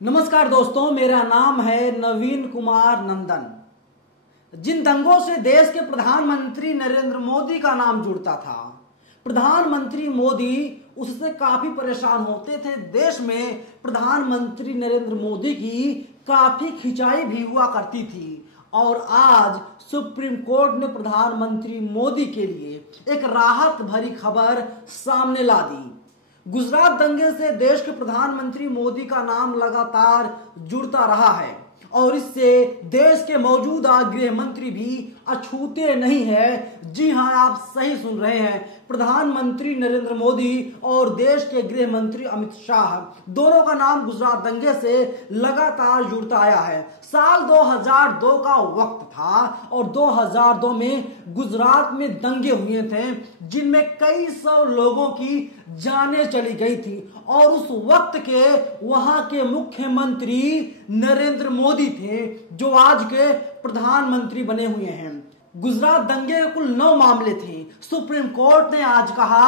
नमस्कार दोस्तों, मेरा नाम है नवीन कुमार नंदन। जिन दंगों से देश के प्रधानमंत्री नरेंद्र मोदी का नाम जुड़ता था, प्रधानमंत्री मोदी उससे काफी परेशान होते थे। देश में प्रधानमंत्री नरेंद्र मोदी की काफी खिंचाई भी हुआ करती थी और आज सुप्रीम कोर्ट ने प्रधानमंत्री मोदी के लिए एक राहत भरी खबर सामने ला दी। गुजरात दंगे से देश के प्रधानमंत्री मोदी का नाम लगातार जुड़ता रहा है और इससे देश के मौजूदा गृह मंत्री भी अछूते नहीं है। जी हां, आप सही सुन रहे हैं। प्रधानमंत्री नरेंद्र मोदी और देश के गृह मंत्री अमित शाह दोनों का नाम गुजरात दंगे से लगातार जुड़ता आया है। साल 2002 का वक्त था और 2002 में गुजरात में दंगे हुए थे जिनमें कई सौ लोगों की जानें चली गई थी और उस वक्त के वहां के मुख्यमंत्री नरेंद्र मोदी थे जो आज के प्रधानमंत्री बने हुए हैं। गुजरात दंगे के कुल 9 मामले थे। सुप्रीम कोर्ट ने आज कहा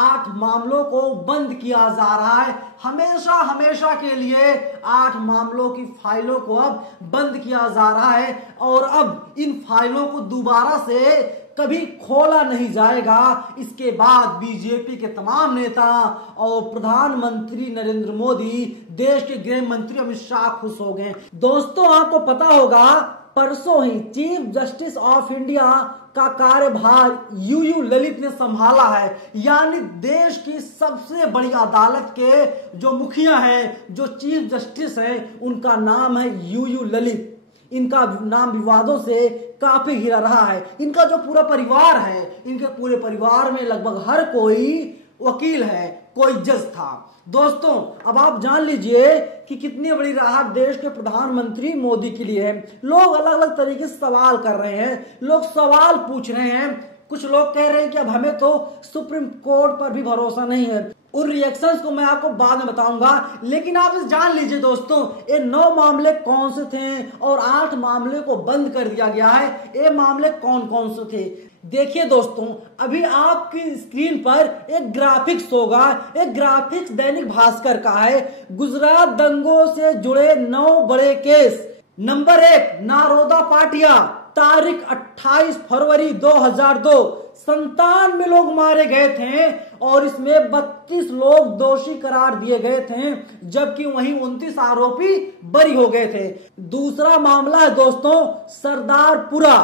8 मामलों को बंद किया जा रहा है। हमेशा के लिए 8 मामलों की फाइलों को अब बंद किया जा रहा है और अब इन फाइलों को दोबारा से कभी खोला नहीं जाएगा। इसके बाद बीजेपी के तमाम नेता और प्रधानमंत्री नरेंद्र मोदी, देश के गृह मंत्री अमित शाह खुश हो गए। दोस्तों, आपको पता होगा परसों ही चीफ जस्टिस ऑफ इंडिया का कार्यभार यूयू ललित ने संभाला है। यानी देश की सबसे बड़ी अदालत के जो मुखिया हैं, जो चीफ जस्टिस हैं, उनका नाम है यूयू ललित। इनका नाम विवादों से काफी घिरा रहा है। इनका जो पूरा परिवार है, इनके पूरे परिवार में लगभग हर कोई वकील है, कोई जज था। दोस्तों, अब आप जान लीजिए कि कितनी बड़ी राहत देश के प्रधानमंत्री मोदी के लिए है। लोग अलग अलग तरीके से सवाल कर रहे हैं, लोग सवाल पूछ रहे हैं। कुछ लोग कह रहे हैं कि अब हमें तो सुप्रीम कोर्ट पर भी भरोसा नहीं है। उन रिएक्शंस को मैं आपको बाद में बताऊंगा, लेकिन आप इस जान लीजिए दोस्तों, ये 9 मामले कौन से थे और 8 मामले को बंद कर दिया गया है। ये मामले कौन कौन से थे देखिए दोस्तों, अभी आपकी स्क्रीन पर एक ग्राफिक्स होगा। एक ग्राफिक्स दैनिक भास्कर का है। गुजरात दंगों से जुड़े 9 बड़े केस। नंबर 1, नारोदा पाटिया, तारीख 28 फरवरी 2002, 97 लोग मारे गए थे और इसमें 32 लोग दोषी करार दिए गए थे, जबकि वहीं 29 आरोपी बरी हो गए थे। दूसरा मामला है दोस्तों सरदारपुरा,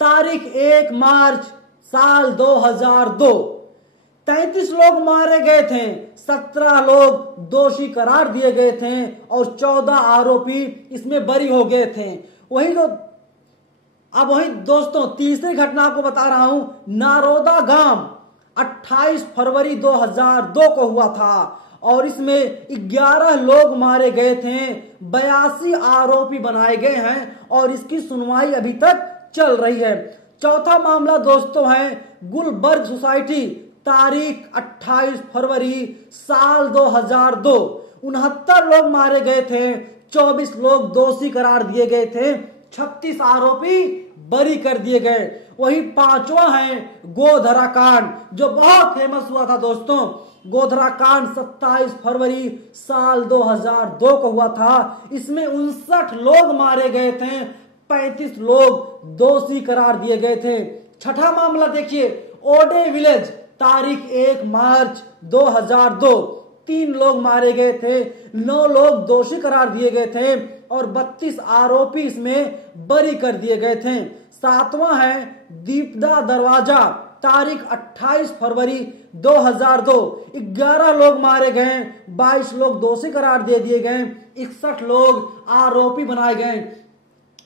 तारीख 1 मार्च साल 2002, 33 लोग मारे गए थे, 17 लोग दोषी करार दिए गए थे और 14 आरोपी इसमें बरी हो गए थे। वही दोस्तों तीसरी घटना आपको बता रहा हूं। नारोदा गांव 28 फरवरी 2002 को हुआ था और इसमें 11 लोग मारे गए थे, 82 आरोपी बनाए गए हैं और इसकी सुनवाई अभी तक चल रही है। चौथा मामला दोस्तों है गुलबर्ग सोसाइटी, तारीख 28 फरवरी साल 2002, 69 लोग मारे गए थे, 24 लोग दोषी करार दिए गए थे, 36 आरोपी बरी कर दिए गए। वही पांचवा है गोधरा कांड, जो बहुत फेमस हुआ था दोस्तों। गोधरा कांड 27 फरवरी साल 2002 को हुआ था। इसमें 59 लोग मारे गए थे, 35 लोग दोषी करार दिए गए थे। छठा मामला देखिए, ओडे विलेज, तारीख 1 मार्च 2002, 3 लोग मारे गए थे, 9 लोग दोषी करार दिए गए थे और 32 आरोपी इसमें बरी कर दिए गए थे। सातवां है दीपदा दरवाजा, तारीख 28 फरवरी 2002, 11 लोग मारे गए, 22 लोग दोषी करार दे दिए गए, 61 लोग आरोपी बनाए गए।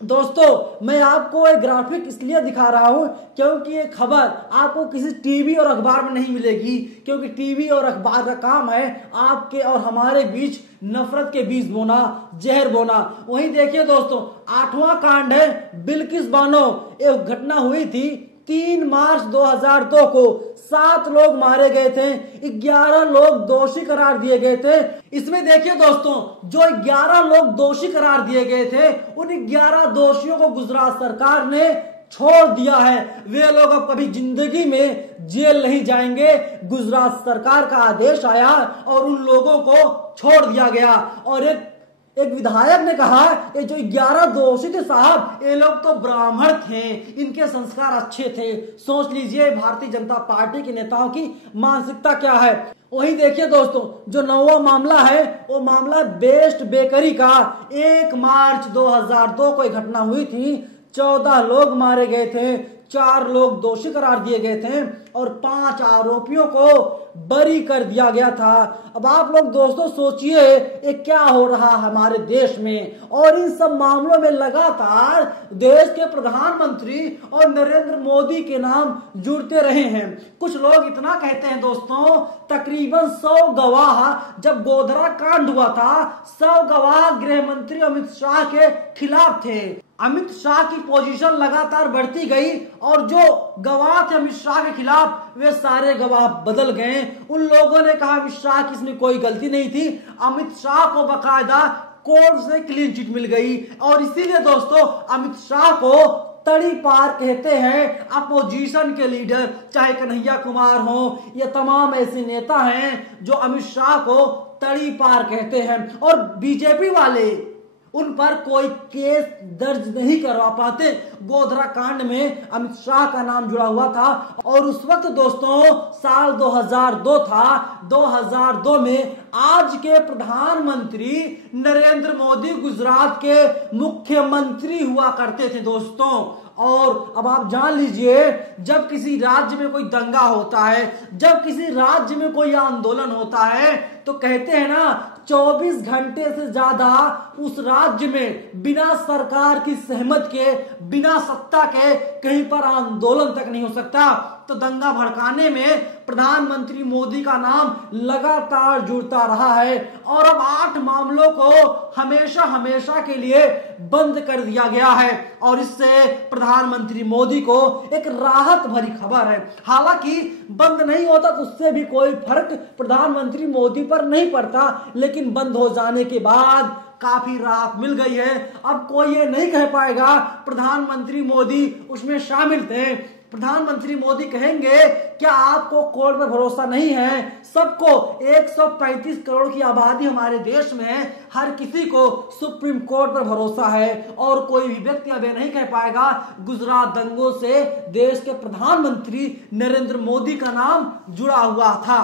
दोस्तों, मैं आपको एक ग्राफिक इसलिए दिखा रहा हूं क्योंकि ये खबर आपको किसी टीवी और अखबार में नहीं मिलेगी, क्योंकि टीवी और अखबार का काम है आपके और हमारे बीच नफरत के बीज बोना, जहर बोना। वहीं देखिए दोस्तों, 8वां कांड है बिल्किस बानो। एक घटना हुई थी 3 मार्च 2002 को, 7 लोग मारे गए थे, 11 लोग दोषी करार दिए गए थे। इसमें देखिए दोस्तों, जो 11 लोग दोषी करार दिए गए थे, उन 11 दोषियों को गुजरात सरकार ने छोड़ दिया है। वे लोग अब कभी जिंदगी में जेल नहीं जाएंगे। गुजरात सरकार का आदेश आया और उन लोगों को छोड़ दिया गया और एक एक विधायक ने कहा ये जो 11 दोषी थे साहब, ये लोग तो ब्राह्मण थे, इनके संस्कार अच्छे थे। सोच लीजिए भारतीय जनता पार्टी के नेताओं की मानसिकता क्या है। वहीं देखिए दोस्तों, जो 9वां मामला है वो मामला बेस्ट बेकरी का। 1 मार्च 2002 को एक घटना हुई थी, 14 लोग मारे गए थे, 4 लोग दोषी करार दिए गए थे और 5 आरोपियों को बरी कर दिया गया था। अब आप लोग दोस्तों सोचिए ये क्या हो रहा है हमारे देश में, और इन सब मामलों में लगातार देश के प्रधानमंत्री और नरेंद्र मोदी के नाम जुड़ते रहे हैं। कुछ लोग इतना कहते हैं दोस्तों, तकरीबन 100 गवाह, जब गोधरा कांड हुआ था 100 गवाह गृह मंत्री अमित शाह के खिलाफ थे। अमित शाह की पोजीशन लगातार बढ़ती गई और जो गवाह थे अमित शाह के खिलाफ वे सारे गवाह बदल गए। उन लोगों ने कहा अमित शाह की इसमें कोई गलती नहीं थी, अमित शाह को बकायदा कोर्ट से क्लीन चिट मिल गई। और इसीलिए दोस्तों अमित शाह को तड़ी पार कहते हैं। अपोजिशन के लीडर चाहे कन्हैया कुमार हो या तमाम ऐसे नेता हैं जो अमित शाह को तड़ी पार कहते हैं, और बीजेपी वाले उन पर कोई केस दर्ज नहीं करवा पाते। गोधरा कांड में अमित शाह का नाम जुड़ा हुआ था और उस वक्त दोस्तों साल 2002 था। 2002 में आज के प्रधानमंत्री नरेंद्र मोदी गुजरात के मुख्यमंत्री हुआ करते थे दोस्तों। और अब आप जान लीजिए, जब किसी राज्य में कोई दंगा होता है, जब किसी राज्य में कोई आंदोलन होता है, तो कहते हैं ना 24 घंटे से ज्यादा उस राज्य में बिना सरकार की सहमत के, बिना सत्ता के कहीं पर आंदोलन तक नहीं हो सकता। तो दंगा भड़काने में प्रधानमंत्री मोदी का नाम लगातार जुड़ता रहा है और अब 8 मामलों को हमेशा हमेशा के लिए बंद कर दिया गया है। और इससे प्रधानमंत्री मोदी को एक राहत भरी खबर है। हालांकि बंद नहीं होता तो उससे भी कोई फर्क प्रधानमंत्री मोदी पर नहीं पड़ता, लेकिन बंद हो जाने के बाद काफी राहत मिल गई है। अब कोई ये नहीं कह पाएगा प्रधानमंत्री मोदी उसमें शामिल थे। प्रधानमंत्री मोदी कहेंगे क्या आपको कोर्ट पर भरोसा नहीं है? सबको 135 करोड़ की आबादी हमारे देश में है, हर किसी को सुप्रीम कोर्ट पर भरोसा है और कोई भी व्यक्ति अब नहीं कह पाएगा गुजरात दंगों से देश के प्रधानमंत्री नरेंद्र मोदी का नाम जुड़ा हुआ था।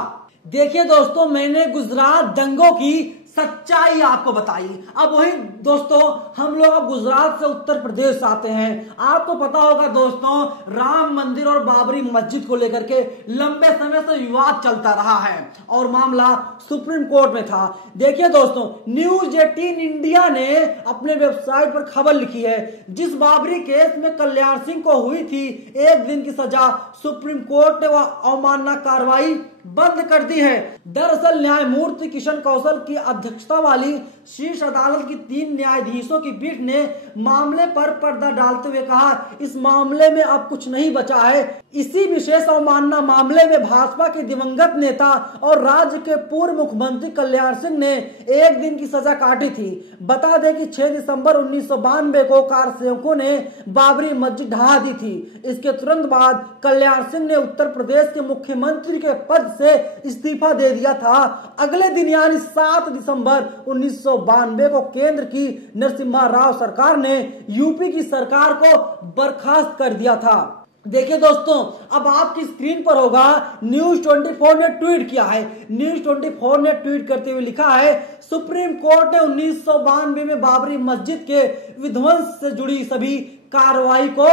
देखिए दोस्तों, मैंने गुजरात दंगों की सच्चाई आपको बताई। अब वही दोस्तों हम लोग अब गुजरात से उत्तर प्रदेश आते हैं। आपको पता होगा दोस्तों, राम मंदिर और बाबरी मस्जिद को लेकर के लंबे समय से विवाद चलता रहा है और मामला सुप्रीम कोर्ट में था। देखिए दोस्तों, न्यूज 18 इंडिया ने अपने वेबसाइट पर खबर लिखी है, जिस बाबरी केस में कल्याण सिंह को हुई थी 1 दिन की सजा, सुप्रीम कोर्ट ने वह अवमानना कार्रवाई बंद कर दी है। दरअसल न्यायमूर्ति किशन कौशल की अध्यक्षता वाली शीर्ष अदालत की 3 न्यायाधीशों की पीठ ने मामले पर पर्दा डालते हुए कहा, इस मामले में अब कुछ नहीं बचा है। इसी विशेष अवमानना मामले में भाजपा के दिवंगत नेता और राज्य के पूर्व मुख्यमंत्री कल्याण सिंह ने 1 दिन की सजा काटी थी। बता दें कि 6 दिसंबर 1992 को कार सेवकों ने बाबरी मस्जिद ढहा दी थी। इसके तुरंत बाद कल्याण सिंह ने उत्तर प्रदेश के मुख्यमंत्री के पद से इस्तीफा दे दिया था। अगले दिन यानी 7 दिसंबर 1992 को केंद्र की नरसिम्हा राव सरकार ने यूपी की सरकार को बर्खास्त कर दिया था। देखिए दोस्तों, अब आपकी स्क्रीन पर होगा न्यूज 24 ने ट्वीट किया है। न्यूज 24 ने ट्वीट करते हुए लिखा है, सुप्रीम कोर्ट ने 1992 में बाबरी मस्जिद के विध्वंस से जुड़ी सभी कार्रवाई को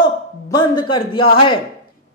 बंद कर दिया है।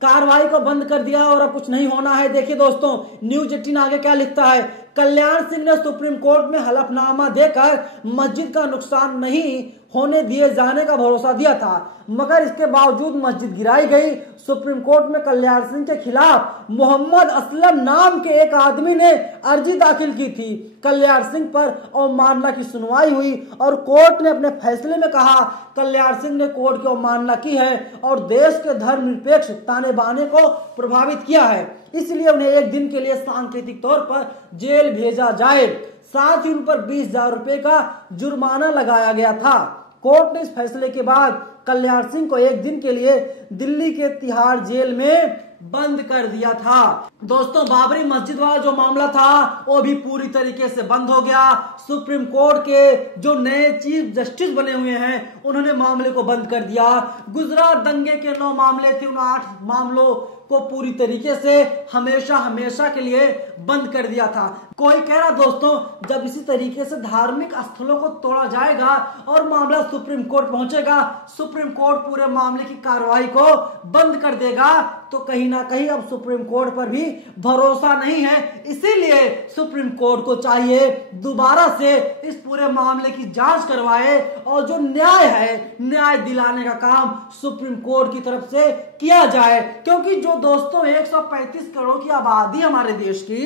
कार्रवाई को बंद कर दिया और अब कुछ नहीं होना है। देखिए दोस्तों, न्यूज 18 आगे क्या लिखता है, कल्याण सिंह ने सुप्रीम कोर्ट में हलफनामा देकर मस्जिद का नुकसान नहीं होने दिए जाने का भरोसा दिया था, मगर इसके बावजूद मस्जिद गिराई गई। सुप्रीम कोर्ट में कल्याण सिंह के खिलाफ मोहम्मद असलम नाम के एक आदमी ने अर्जी दाखिल की थी। कल्याण सिंह पर अवमानना की सुनवाई हुई और कोर्ट ने अपने फैसले में कहा, कल्याण सिंह ने कोर्ट की अवमानना की है और देश के धर्मनिरपेक्ष ताने बाने को प्रभावित किया है, इसलिए उन्हें 1 दिन के लिए सांकेतिक तौर पर जेल भेजा जाए। साथ ही उन पर 20,000 रुपए का जुर्माना लगाया गया था। कोर्ट ने इस फैसले के बाद कल्याण सिंह को 1 दिन के लिए दिल्ली के तिहाड़ जेल में बंद कर दिया था। दोस्तों बाबरी मस्जिद वाला जो मामला था वो भी पूरी तरीके से बंद हो गया। सुप्रीम कोर्ट के जो नए चीफ जस्टिस बने हुए हैं उन्होंने मामले को बंद कर दिया। गुजरात दंगे के 9 मामले थे, उन 8 मामलों को पूरी तरीके से हमेशा हमेशा के लिए बंद कर दिया था। कोई कह रहा दोस्तों जब इसी तरीके से धार्मिक स्थलों को तोड़ा जाएगा और मामला सुप्रीम कोर्ट पहुंचेगा, सुप्रीम कोर्ट पूरे मामले की कार्रवाई को बंद कर देगा, तो कहीं ना कहीं अब सुप्रीम कोर्ट पर भी भरोसा नहीं है। इसीलिए सुप्रीम कोर्ट को चाहिए दोबारा से इस पूरे मामले की जांच करवाए और जो न्याय है, न्याय दिलाने का काम सुप्रीम कोर्ट की तरफ से किया जाए। क्योंकि जो दोस्तों 135 करोड़ की आबादी हमारे देश की,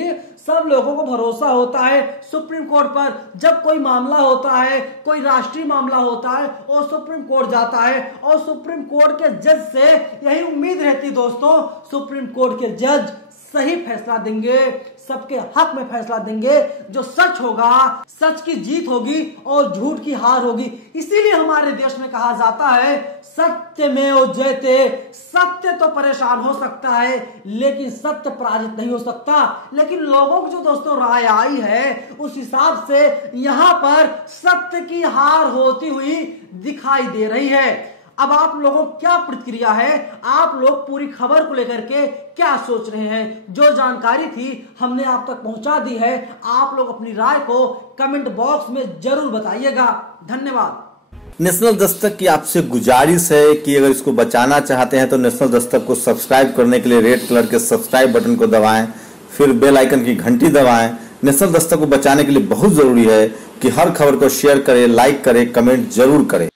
सब लोगों को भरोसा होता है सुप्रीम कोर्ट पर। जब कोई मामला होता है, कोई राष्ट्रीय मामला होता है और सुप्रीम कोर्ट जाता है और सुप्रीम कोर्ट के जज से यही उम्मीद रहती दोस्तों, सुप्रीम कोर्ट के जज सही फैसला देंगे, सबके हक में फैसला देंगे, जो सच होगा, सच की जीत होगी और झूठ की हार होगी। इसीलिए हमारे देश में कहा जाता है सत्य में जयते। सत्य तो परेशान हो सकता है लेकिन सत्य पराजित नहीं हो सकता। लेकिन लोगों की जो दोस्तों राय आई है उस हिसाब से यहां पर सत्य की हार होती हुई दिखाई दे रही है। अब आप लोगों की क्या प्रतिक्रिया है, आप लोग पूरी खबर को लेकर के क्या सोच रहे हैं? जो जानकारी थी हमने आप तक पहुंचा दी है। आप लोग अपनी राय को कमेंट बॉक्स में जरूर बताइएगा। धन्यवाद। नेशनल दस्तक की आपसे गुजारिश है कि अगर इसको बचाना चाहते हैं तो नेशनल दस्तक को सब्सक्राइब करने के लिए रेड कलर के सब्सक्राइब बटन को दबाएं, फिर बेल आइकन की घंटी दबाएं। नेशनल दस्तक को बचाने के लिए बहुत जरूरी है कि हर खबर को शेयर करें, लाइक करें, कमेंट जरूर करें।